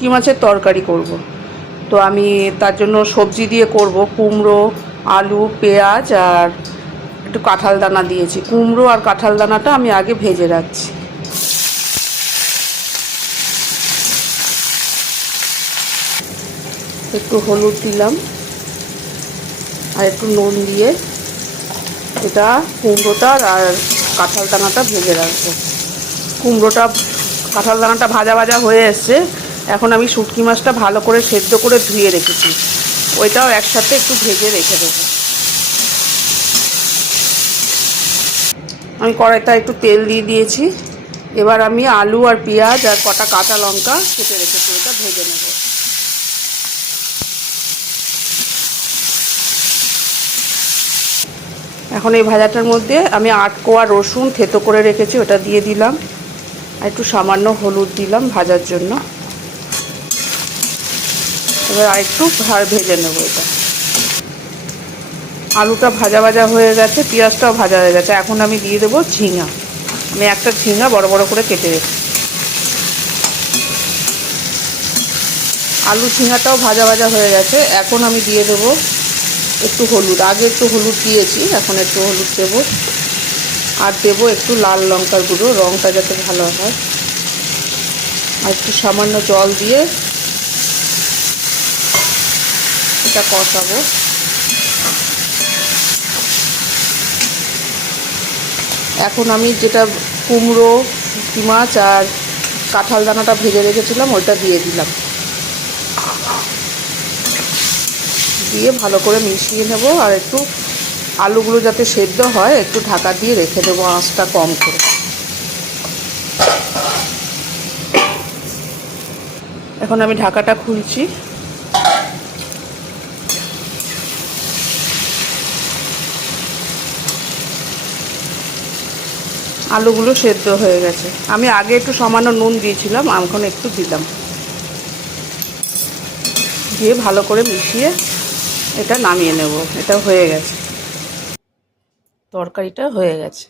কি মাছের তরকারি করব। তো আমি তার জন্য সবজি দিয়ে করব। কুমড়ো, আলু, পেঁয়াজ আর একটু কাঁঠাল দানা দিয়েছি। কুমড়ো আর কাঁঠাল দানাটা আমি আগে ভেজে রাখছি। একটু হলুদ দিলাম আর একটু নুন দিয়ে এটা কুমড়োটা আর কাঁঠাল দানাটা ভেজে রাখবো। কুমড়োটা কাঁঠাল দানাটা ভাজা ভাজা হয়ে এসছে। এখন আমি শুটকি মাছটা ভালো করে সেদ্ধ করে ধুয়ে রেখেছি, ওইটাও একসাথে একটু ভেজে রেখে দেবো। আমি কড়াইতে একটু তেল দিয়ে দিয়েছি। এবার আমি আলু আর পেঁয়াজ আর কটা কাঁচা লঙ্কা কেটে রেখেছি, ওটা ভেজে নেব। এখন এই ভাজাটার মধ্যে আমি 8 কোয়া রসুন থেতো করে রেখেছি, ওটা দিয়ে দিলাম। আর একটু সামান্য হলুদ দিলাম ভাজার জন্য। এবার আরেকটু ভেজে নেব এটা। আলুটা ভাজা ভাজা হয়ে গেছে, পেঁয়াজটাও ভাজা হয়ে গেছে। এখন আমি দিয়ে দেবো ঝিঙা। আমি একটা ঝিঙা বড় বড় করে কেটে রেখেছি। আলু ঝিঙাটাও ভাজা ভাজা হয়ে গেছে। এখন আমি দিয়ে দেবো একটু হলুদ। আগে একটু হলুদ দিয়েছি, এখন একটু হলুদ দেবো। আর দেবো একটু লাল লঙ্কার গুঁড়ো, রঙটা যাতে ভালো হয়। আর একটু সামান্য জল দিয়ে এটা কষাবো। এখন আমি যেটা কুমড়ো, শুঁটকি মাছ আর কাঁঠাল দানাটা ভেজে রেখেছিলাম ওইটা দিয়ে দিলাম। দিয়ে ভালো করে মিশিয়ে নেব। আর একটু আলুগুলো যাতে সেদ্ধ হয় একটু ঢাকা দিয়ে রেখে দেবো, আঁচটা কম করে। এখন আমি ঢাকাটা খুলছি। আলুগুলো সেদ্ধ হয়ে গেছে। আমি আগে একটু সামান্য নুন দিয়েছিলাম, এখন একটু দিলাম। দিয়ে ভালো করে মিশিয়ে এটা নামিয়ে নেব। এটা হয়ে গেছে, তরকারিটা হয়ে গেছে।